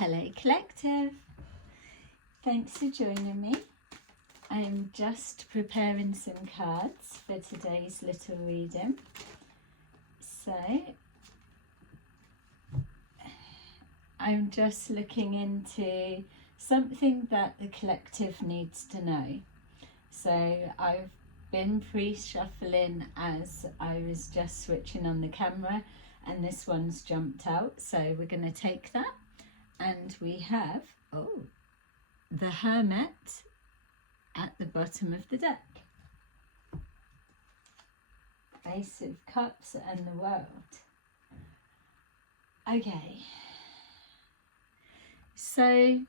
Hello Collective, thanks for joining me. I'm just preparing some cards for today's little reading. So I'm just looking into something that the collective needs to know. So I've been pre-shuffling as I was just switching on the camera, and this one's jumped out, so we're going to take that. And we have, the Hermit at the bottom of the deck. Ace of Cups and the World. Okay. So,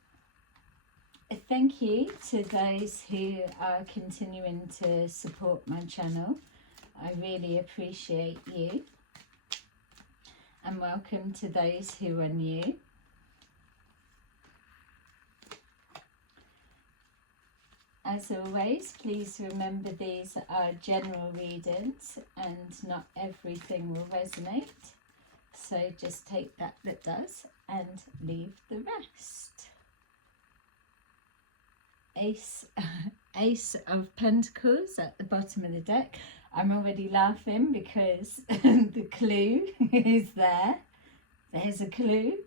thank you to those who are continuing to support my channel. I really appreciate you. And welcome to those who are new. As always, please remember these are general readings and not everything will resonate. So just take that does and leave the rest. Ace of Pentacles at the bottom of the deck. I'm already laughing because the clue is there. There's a clue.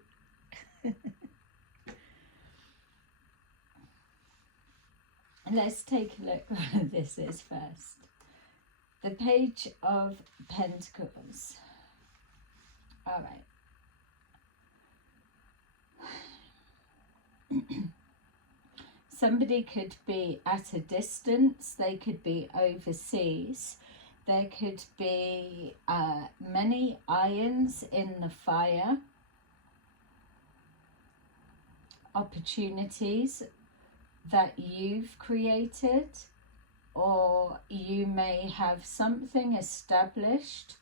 Let's take a look what this is first. The Page of Pentacles. All right. Somebody could be at a distance. They could be overseas. There could be many irons in the fire. Opportunities that you've created, or you may have something established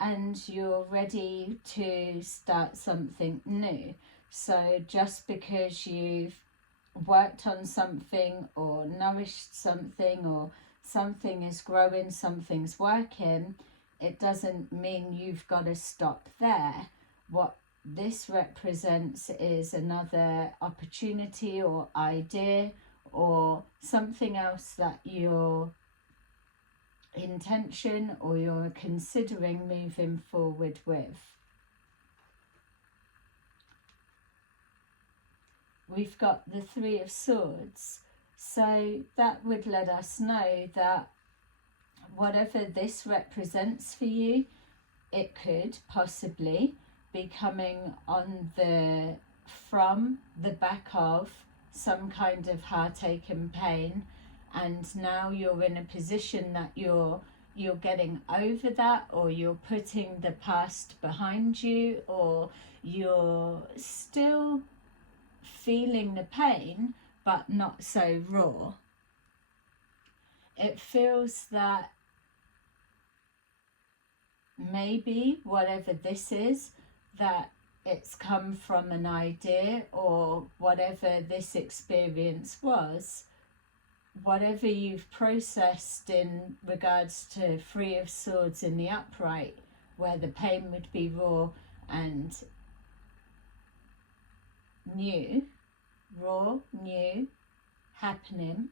and you're ready to start something new. So just because you've worked on something or nourished something or something is growing, something's working, it doesn't mean you've got to stop there. What this represents is another opportunity or idea or something else that your intention or you're considering moving forward with. We've got the Three of Swords, so that would let us know that whatever this represents for you, it could possibly be coming on from the back of some kind of heartache and pain, and now you're in a position that you're getting over that, or you're putting the past behind you, or you're still feeling the pain but not so raw. It feels that maybe whatever this is, that it's come from an idea, or whatever this experience was, whatever you've processed in regards to Three of Swords in the upright, where the pain would be raw and new, happening.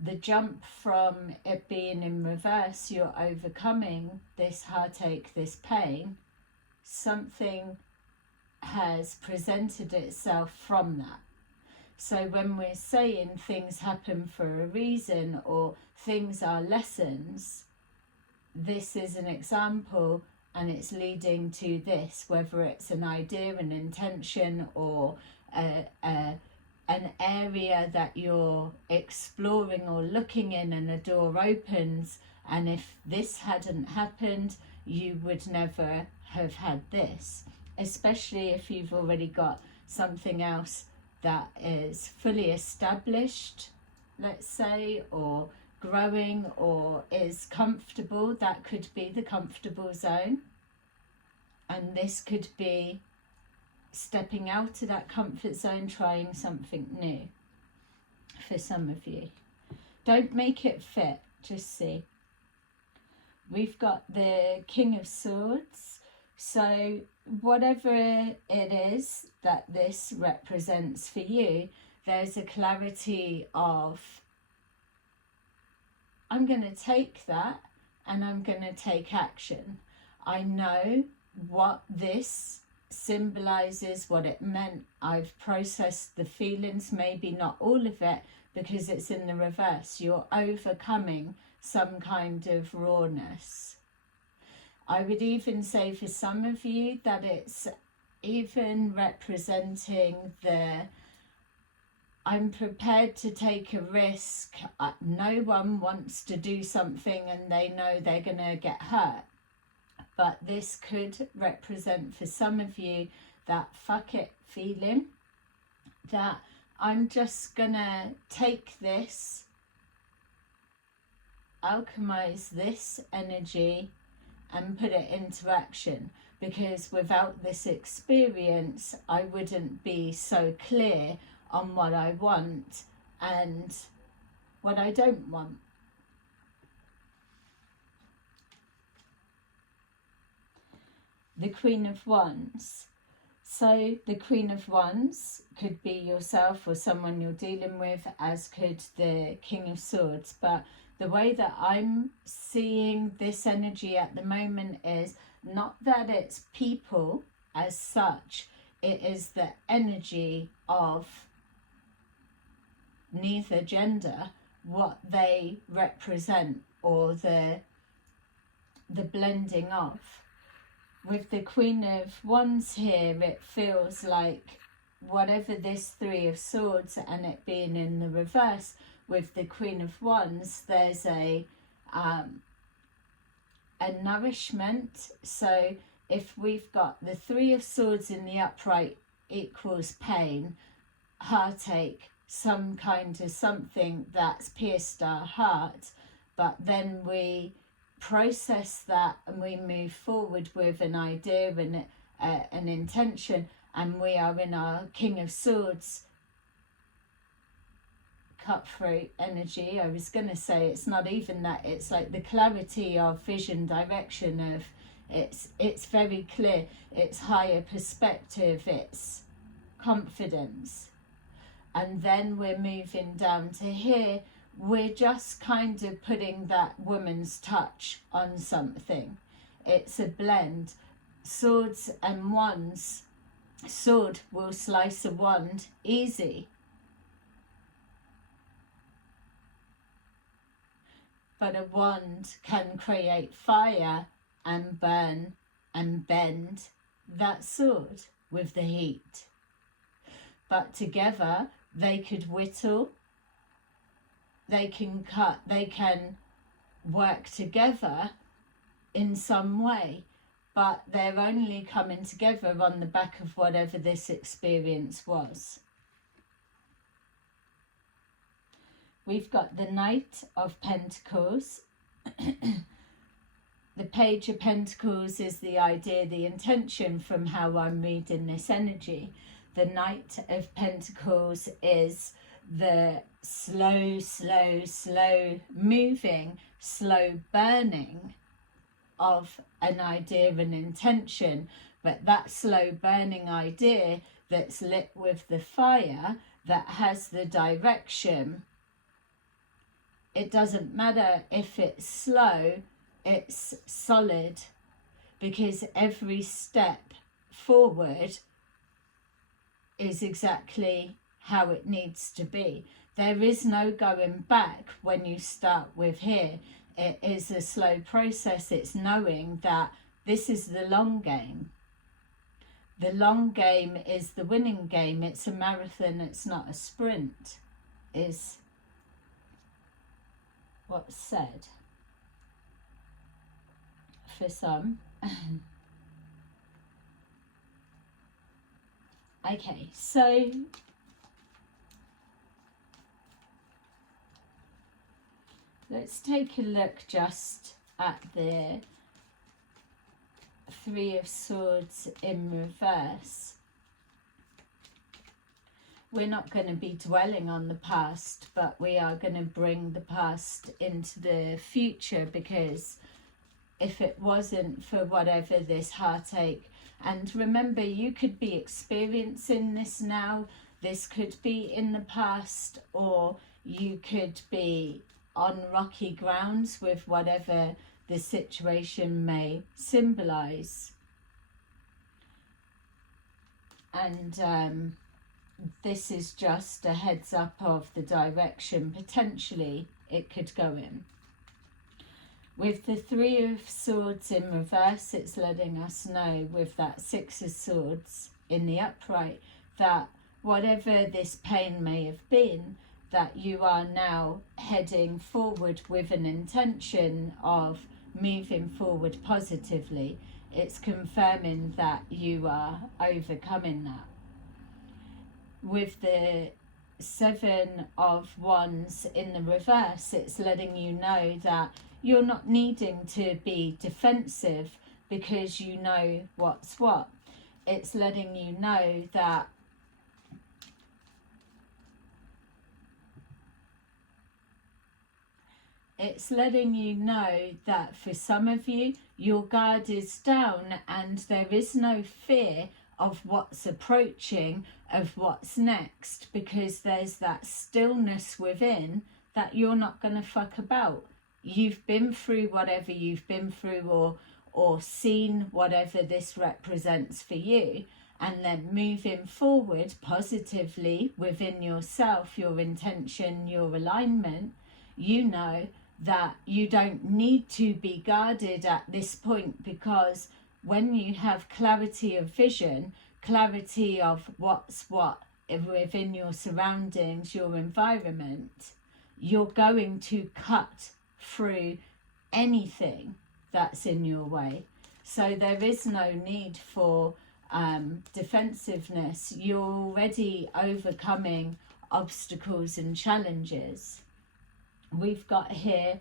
The jump from it being in reverse, you're overcoming this heartache, this pain. Something has presented itself from that. So when we're saying things happen for a reason or things are lessons, this is an example, and it's leading to this, whether it's an idea, an intention, or an area that you're exploring or looking in, and a door opens, and if this hadn't happened, you would never have had this, especially if you've already got something else that is fully established, let's say, or growing, or is comfortable. That could be the comfortable zone, and this could be stepping out of that comfort zone, trying something new for some of you. Don't make it fit, just see. We've got the King of Swords. So whatever it is that this represents for you, there's a clarity of, I'm going to take that and I'm going to take action. I know what this symbolizes, what it meant. I've processed the feelings, maybe not all of it, because it's in the reverse. You're overcoming some kind of rawness. I would even say for some of you that it's even representing the, I'm prepared to take a risk. No one wants to do something and they know they're going to get hurt. But this could represent for some of you that fuck it feeling, that I'm just going to take this, alchemize this energy and put it into action, because without this experience I wouldn't be so clear on what I want and what I don't want. The Queen of Wands. So the Queen of Wands could be yourself or someone you're dealing with, as could the King of Swords. But the way that I'm seeing this energy at the moment is not that it's people as such, it is the energy of neither gender, what they represent, or the blending of. With the Queen of Wands here, it feels like whatever this Three of Swords and it being in the reverse, with the Queen of Wands, there's a nourishment. So if we've got the Three of Swords in the upright equals pain, heartache, some kind of something that's pierced our heart, but then we process that and we move forward with an idea and an intention, and we are in our King of Swords cutthroat energy. I was going to say it's not even that, it's like the clarity of vision, direction of it's very clear, it's higher perspective, it's confidence. And then we're moving down to here, we're just kind of putting that woman's touch on something. It's a blend. Swords and wands. Sword will slice a wand easy. But a wand can create fire and burn and bend that sword with the heat. But together they could whittle, they can cut, they can work together in some way, but they're only coming together on the back of whatever this experience was. We've got the Knight of Pentacles. The Page of Pentacles is the idea, the intention from how I'm reading this energy. The Knight of Pentacles is the slow moving, slow burning of an idea and intention. But that slow burning idea that's lit with the fire, that has the direction, it doesn't matter if it's slow, it's solid, because every step forward is exactly how it needs to be. There is no going back when you start with here. It is a slow process. It's knowing that this is the long game. The long game is the winning game. It's a marathon, it's not a sprint, is what's said for some. Okay, so let's take a look just at the Three of Swords in reverse. We're not going to be dwelling on the past, but we are going to bring the past into the future, because if it wasn't for whatever this heartache And remember, you could be experiencing this now, this could be in the past, or you could be on rocky grounds with whatever the situation may symbolize. And this is just a heads up of the direction potentially it could go in. With the Three of Swords in reverse, it's letting us know with that Six of Swords in the upright that whatever this pain may have been, that you are now heading forward with an intention of moving forward positively. It's confirming that you are overcoming that. With the Seven of Wands in the reverse, it's letting you know that you're not needing to be defensive because you know what's what. It's letting you know that for some of you, your guard is down and there is no fear of what's approaching, of what's next, because there's that stillness within that you're not going to fuck about. You've been through whatever you've been through, or seen whatever this represents for you, and then moving forward positively within yourself, your intention, your alignment, you know that you don't need to be guarded at this point, because when you have clarity of vision, clarity of what's what within your surroundings, your environment, you're going to cut through anything that's in your way. So there is no need for defensiveness. You're already overcoming obstacles and challenges. We've got here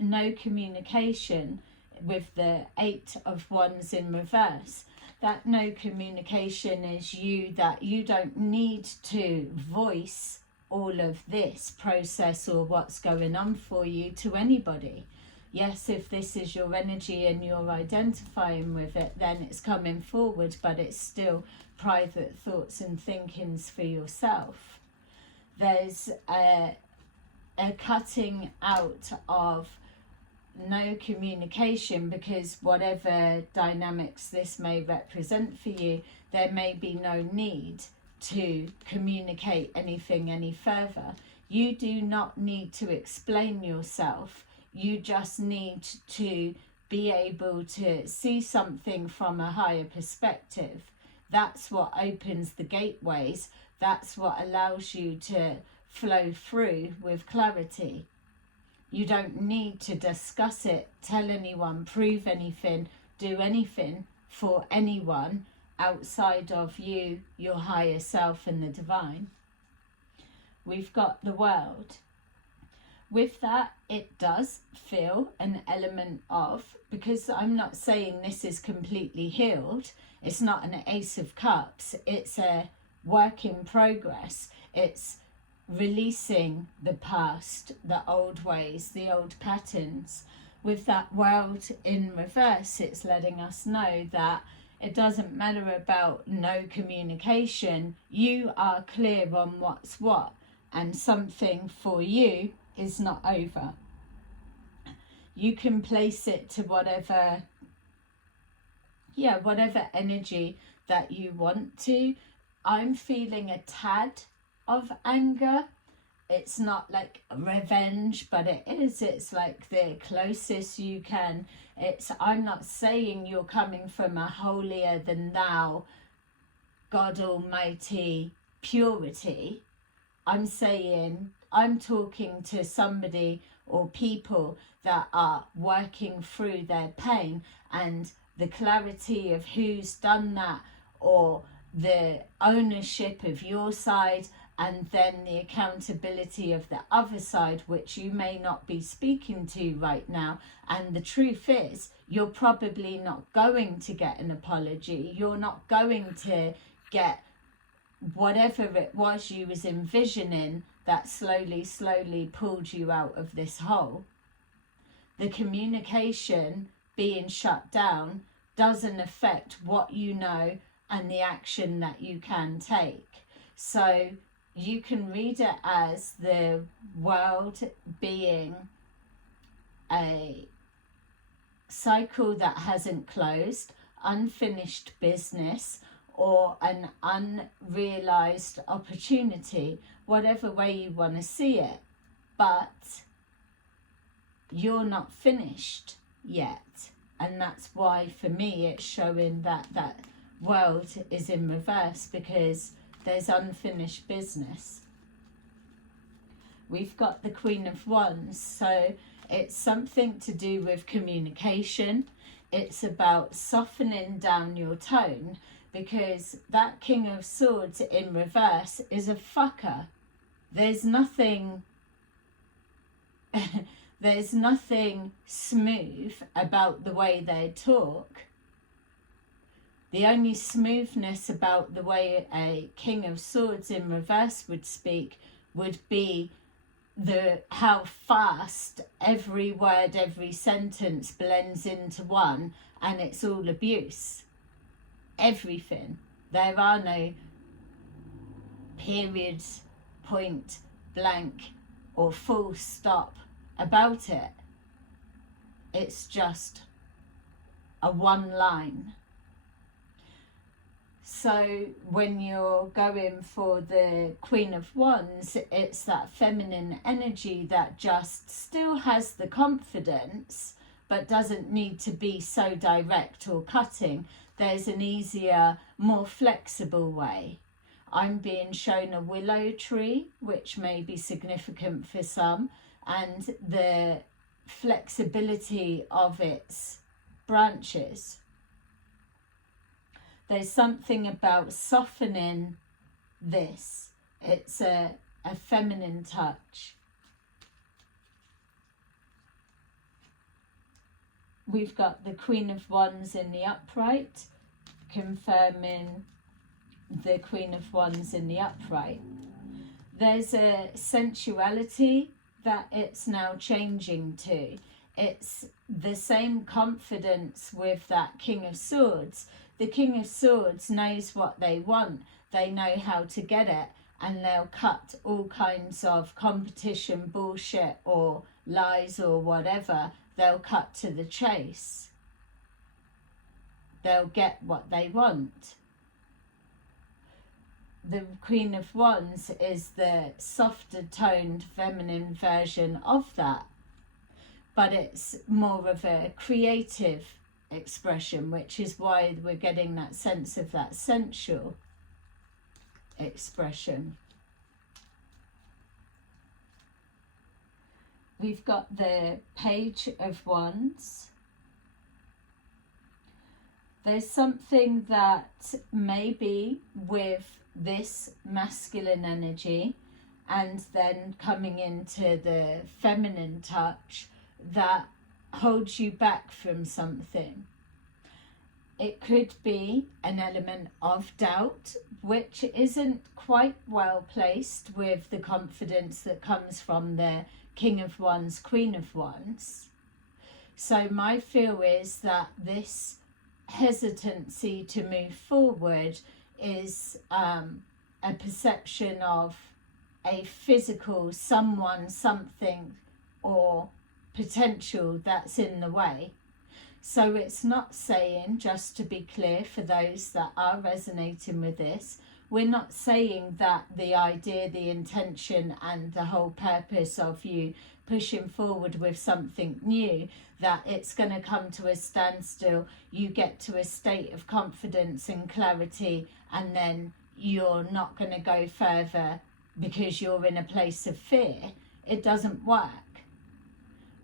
no communication with the Eight of Wands in reverse. That no communication is that you don't need to voice all of this process or what's going on for you to anybody. Yes, if this is your energy and you're identifying with it, then it's coming forward, but it's still private thoughts and thinkings for yourself. There's a cutting out of no communication, because whatever dynamics this may represent for you, there may be no need to communicate anything any further. You do not need to explain yourself. You just need to be able to see something from a higher perspective. That's what opens the gateways. That's what allows you to flow through with clarity. You don't need to discuss it, tell anyone, prove anything, do anything for anyone outside of you, your higher self and the divine. We've got the World. With that, it does feel an element of, because I'm not saying this is completely healed, it's not an Ace of Cups, it's a work in progress. It's releasing the past, the old ways, the old patterns. With that World in reverse, it's letting us know that it doesn't matter about no communication. You are clear on what's what, and something for you is not over. You can place it to whatever energy that you want to. I'm feeling a tad of anger. It's not like revenge, but it is. It's like the closest you can. I'm not saying you're coming from a holier than thou, God Almighty purity. I'm saying I'm talking to somebody or people that are working through their pain, and the clarity of who's done that, or the ownership of your side, and then the accountability of the other side, which you may not be speaking to right now. And the truth is, you're probably not going to get an apology. You're not going to get whatever it was you was envisioning that slowly pulled you out of this hole. The communication being shut down doesn't affect what you know and the action that you can take. So you can read it as the world being a cycle that hasn't closed, unfinished business, or an unrealized opportunity, whatever way you want to see it. But you're not finished yet. And that's why, for me, it's showing that that world is in reverse, because there's unfinished business. We've got the Queen of Wands, so it's something to do with communication. It's about softening down your tone, because that King of Swords in reverse is a fucker. There's nothing there's nothing smooth about the way they talk. The only smoothness about the way a King of Swords in reverse would speak would be how fast every word, every sentence blends into one, and it's all abuse. Everything. There are no periods, point, blank, or full stop about it. It's just a one line. So when you're going for the Queen of Wands, it's that feminine energy that just still has the confidence, but doesn't need to be so direct or cutting. There's an easier, more flexible way. I'm being shown a willow tree, which may be significant for some, and the flexibility of its branches. There's something about softening this. It's a feminine touch. We've got the Queen of Wands in the upright, confirming the Queen of Wands in the upright. There's a sensuality that it's now changing to. It's the same confidence with that King of Swords. The King of Swords knows what they want. They know how to get it, and they'll cut all kinds of competition bullshit or lies or whatever. They'll cut to the chase. They'll get what they want. The Queen of Wands is the softer toned feminine version of that, but it's more of a creative expression, which is why we're getting that sense of that sensual expression. We've got the Page of Wands. There's something that maybe with this masculine energy and then coming into the feminine touch that holds you back from something. It could be an element of doubt, which isn't quite well placed with the confidence that comes from the King of Wands, Queen of Wands. So my feel is that this hesitancy to move forward is a perception of a physical someone, something, or potential that's in the way. So it's not saying, just to be clear for those that are resonating with this, we're not saying that the idea, the intention and the whole purpose of you pushing forward with something new, that it's going to come to a standstill, you get to a state of confidence and clarity, and then you're not going to go further because you're in a place of fear. It doesn't work.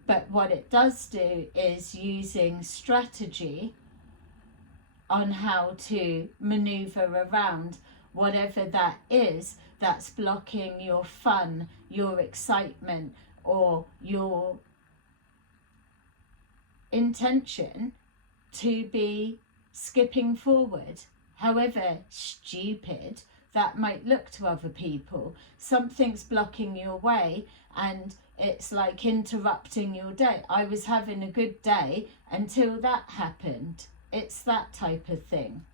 But what it does do is using strategy on how to maneuver around whatever that is that's blocking your fun, your excitement, or your intention to be skipping forward. However stupid that might look to other people, something's blocking your way, and it's like interrupting your day. I was having a good day until that happened. It's that type of thing.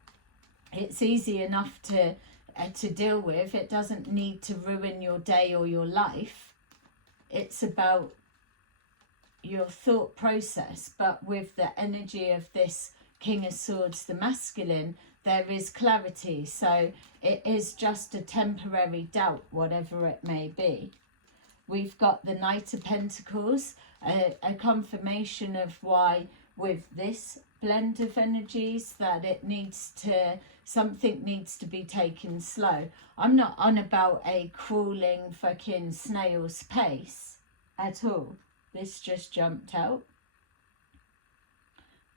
It's easy enough to deal with. It doesn't need to ruin your day or your life. It's about your thought process. But with the energy of this King of Swords, the masculine, there is clarity. So it is just a temporary doubt, whatever it may be. We've got the Knight of Pentacles, a confirmation of why with this blend of energies that it needs to, something needs to be taken slow. I'm not on about a crawling fucking snail's pace at all. This just jumped out.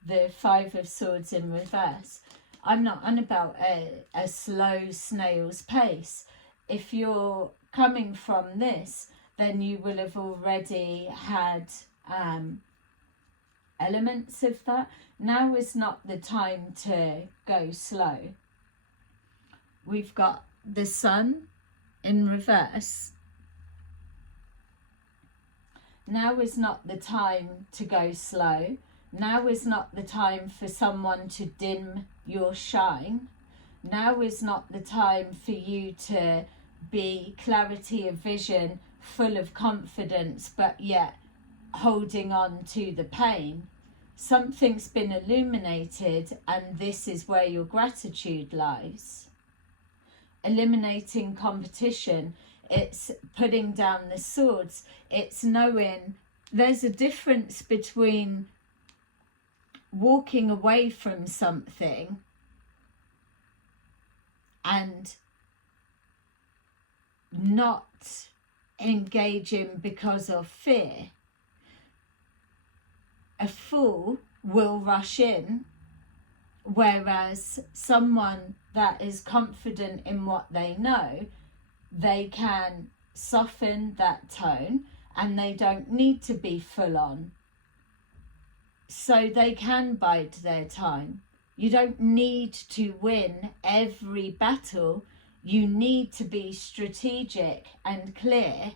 The Five of Swords in reverse. I'm not on about a slow snail's pace. If you're coming from this, then you will have already had elements of that. Now is not the time to go slow. We've got the Sun in reverse. Now is not the time to go slow. Now is not the time for someone to dim your shine. Now is not the time for you to be clarity of vision, full of confidence, but yet holding on to the pain. Something's been illuminated, and this is where your gratitude lies. Eliminating competition. It's putting down the swords. It's knowing there's a difference between walking away from something and not engaging because of fear. A fool will rush in, whereas someone that is confident in what they know, they can soften that tone and they don't need to be full on. So they can bide their time. You don't need to win every battle. You need to be strategic and clear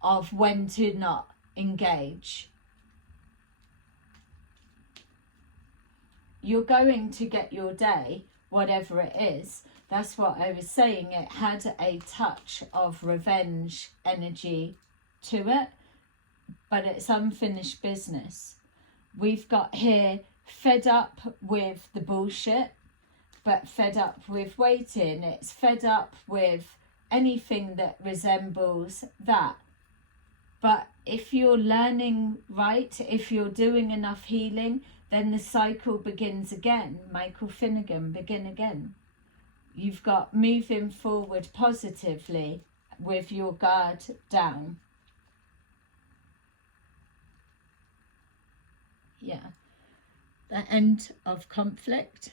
of when to not engage. You're going to get your day, whatever it is. That's what I was saying. It had a touch of revenge energy to it, but it's unfinished business. We've got here fed up with the bullshit, but fed up with waiting. It's fed up with anything that resembles that. But if you're learning right, if you're doing enough healing, then the cycle begins again. Michael Finnegan, begin again. You've got moving forward positively with your guard down. Yeah. The end of conflict.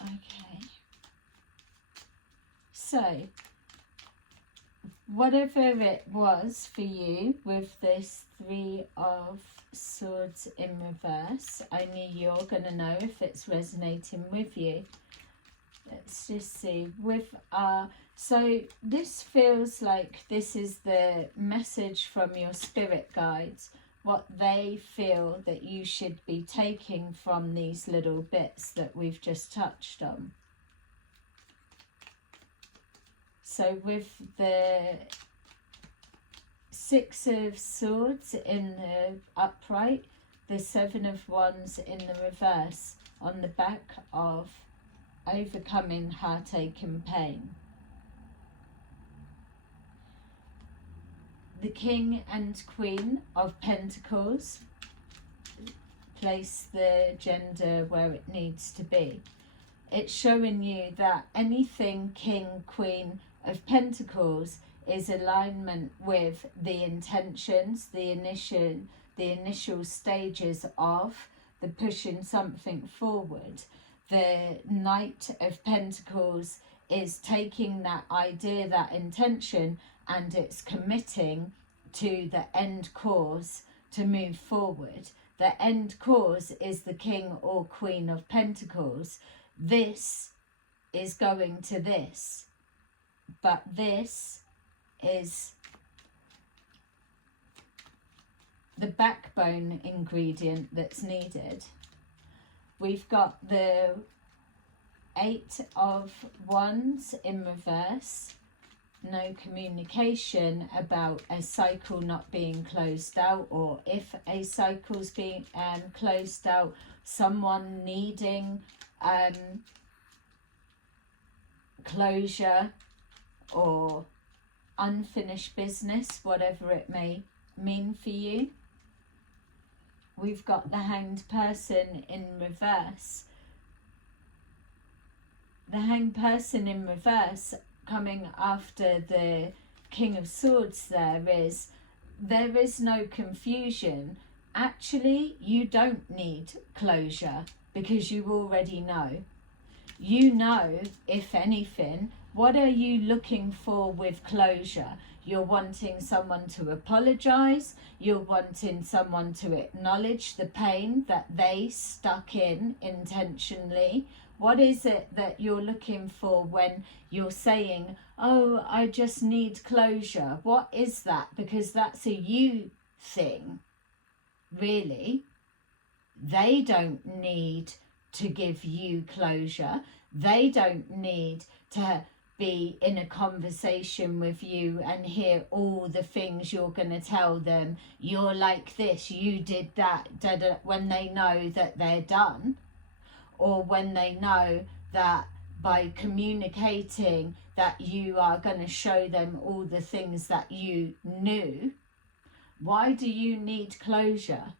Okay. So, whatever it was for you with this Three of Swords in reverse, only you're going to know if it's resonating with you. Let's just see. So this feels like this is the message from your spirit guides, what they feel that you should be taking from these little bits that we've just touched on. So with the Six of Swords in the upright, the Seven of Wands in the reverse, on the back of overcoming heartache and pain. The King and Queen of Pentacles, place the gender where it needs to be. It's showing you that anything King, Queen of Pentacles is alignment with the intentions, the initial stages of the pushing something forward. The Knight of Pentacles is taking that idea, that intention, and it's committing to the end cause to move forward. The end cause is the King or Queen of Pentacles. This is going to this, but this is the backbone ingredient that's needed. We've got the 8 of Wands in reverse. No communication about a cycle not being closed out, or if a cycle's being closed out, someone needing closure or unfinished business, whatever it may mean for you. We've got the Hanged Person in reverse. The Hanged Person in reverse, coming after the King of Swords, there is no confusion. Actually, you don't need closure because you already know. You know, if anything, what are you looking for with closure? You're wanting someone to apologize. You're wanting someone to acknowledge the pain that they stuck in intentionally. What is it that you're looking for when you're saying, oh, I just need closure? What is that? Because that's a you thing, really. They don't need to give you closure. They don't need to be in a conversation with you and hear all the things you're going to tell them. You're like this, you did that, when they know that they're done. Or when they know that by communicating that you are going to show them all the things that you knew. Why do you need closure?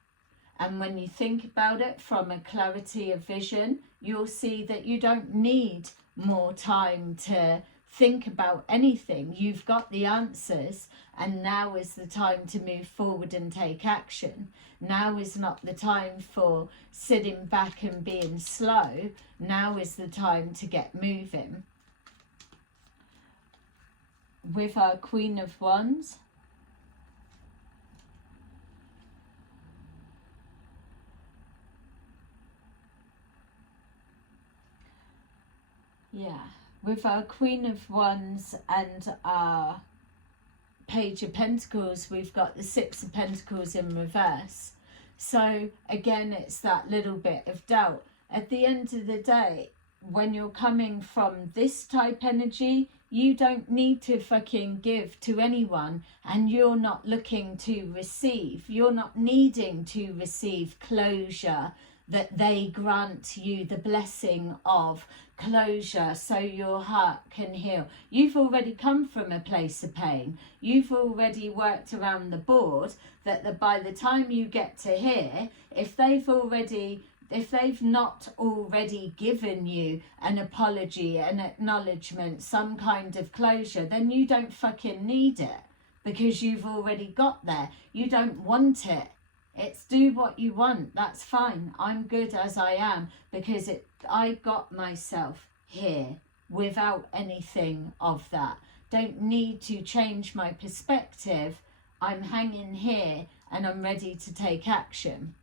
And when you think about it from a clarity of vision, you'll see that you don't need more time to think about anything. You've got the answers, and now is the time to move forward and take action. Now is not the time for sitting back and being slow. Now is the time to get moving. With our Queen of Wands, with our Queen of Wands and our Page of Pentacles, we've got the 6 of Pentacles in reverse. So again, it's that little bit of doubt. At the end of the day, when you're coming from this type energy, you don't need to fucking give to anyone, and you're not looking to receive. You're not needing to receive closure, that they grant you the blessing of closure so your heart can heal. You've already come from a place of pain. You've already worked around the board that by the time you get to here, if they've not already given you an apology, an acknowledgement, some kind of closure, then you don't fucking need it, because you've already got there. You don't want it. It's do what you want. That's fine. I'm good as I am, because I got myself here without anything of that. Don't need to change my perspective. I'm hanging here and I'm ready to take action.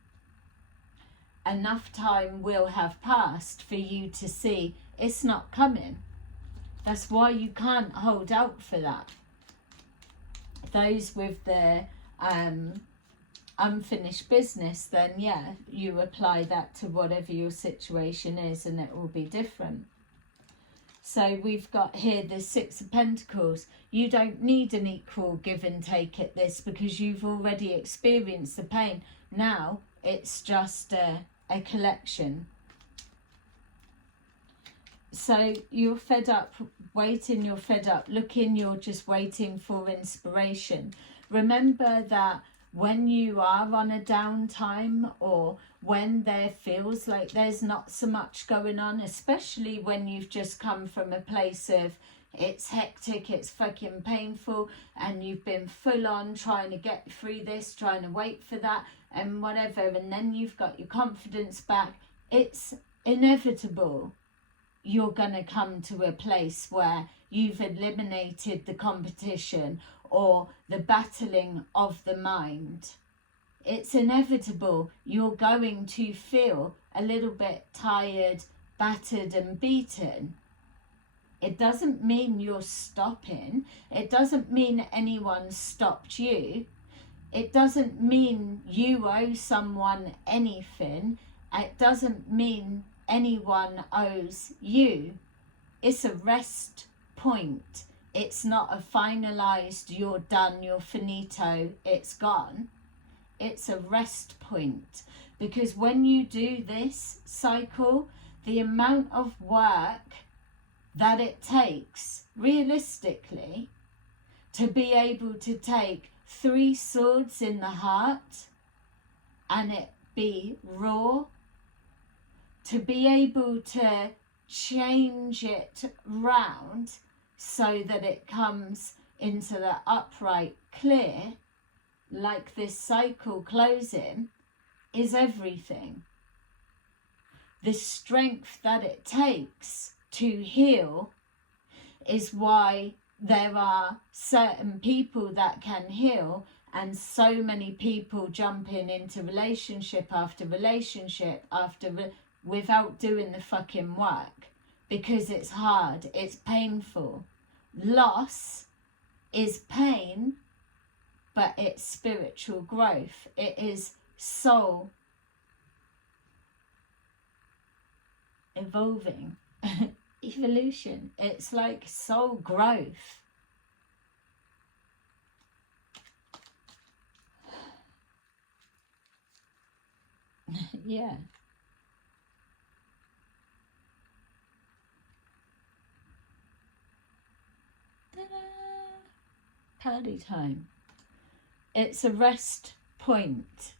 Enough time will have passed for you to see it's not coming. That's why you can't hold out for that. Those with the unfinished business, then yeah, you apply that to whatever your situation is and it will be different. So we've got here the 6 of Pentacles. You don't need an equal give and take at this, because you've already experienced the pain. Now it's just a collection. So you're fed up waiting, you're fed up looking, you're just waiting for inspiration. Remember that when you are on a downtime, or when there feels like there's not so much going on, especially when you've just come from a place of it's hectic, it's fucking painful, and you've been full on trying to get through this, trying to wait for that and whatever, and then you've got your confidence back, it's inevitable. You're going to come to a place where you've eliminated the competition or the battling of the mind. It's inevitable. You're going to feel a little bit tired, battered and beaten. It doesn't mean you're stopping. It doesn't mean anyone stopped you. It doesn't mean you owe someone anything. It doesn't mean anyone owes you. It's a rest point. It's not a finalized, you're done, you're finito, it's gone. It's a rest point. Because when you do this cycle, the amount of work that it takes, realistically, to be able to take 3 swords in the heart and it be raw, to be able to change it round so that it comes into the upright clear, like this cycle closing, is everything. The strength that it takes to heal is why there are certain people that can heal and so many people jumping into relationship after relationship without doing the fucking work, because it's hard, it's painful. Loss is pain, but it's spiritual growth. It is soul evolving. Evolution. It's like soul growth. Yeah. Ta-da! Party time. It's a rest point.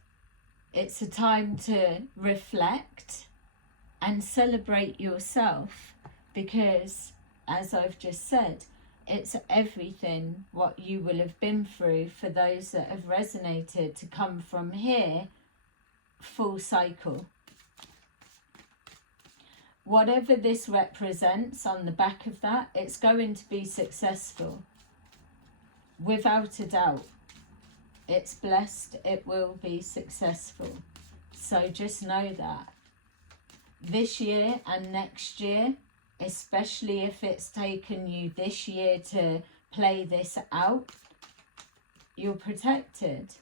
It's a time to reflect and celebrate yourself, because, as I've just said, it's everything what you will have been through for those that have resonated to come from here, full cycle. Whatever this represents on the back of that, it's going to be successful. Without a doubt. It's blessed, it will be successful. So just know that. This year and next year, especially if it's taken you this year to play this out, you're protected.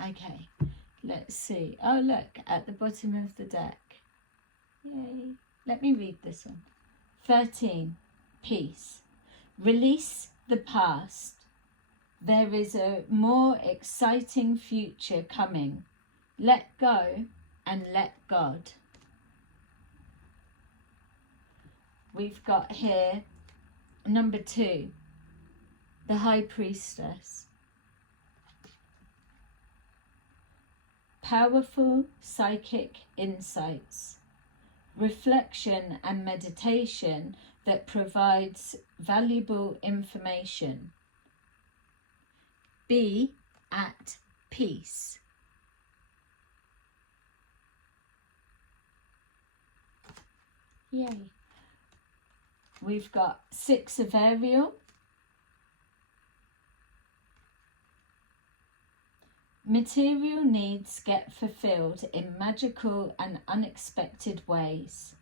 Okay, let's see. Oh, look, at the bottom of the deck. Yay. Let me read this one. 13, peace. Release the past. There is a more exciting future coming. Let go and let God. We've got here number 2, the High Priestess. Powerful psychic insights. Reflection and meditation that provides valuable information. Be at peace. Yay. We've got 6 of Ariel. Material needs get fulfilled in magical and unexpected ways.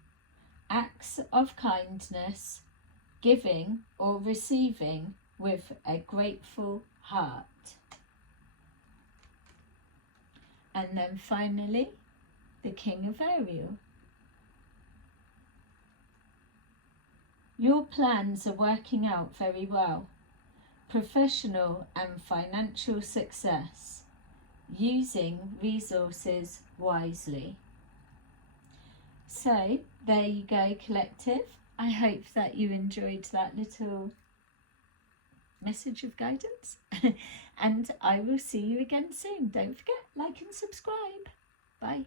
Acts of kindness, giving or receiving with a grateful heart. And then finally, the King of Ariel. Your plans are working out very well. Professional and financial success. Using resources wisely. So, there you go, collective. I hope that you enjoyed that little message of guidance. And I will see you again soon. Don't forget, like and subscribe. Bye.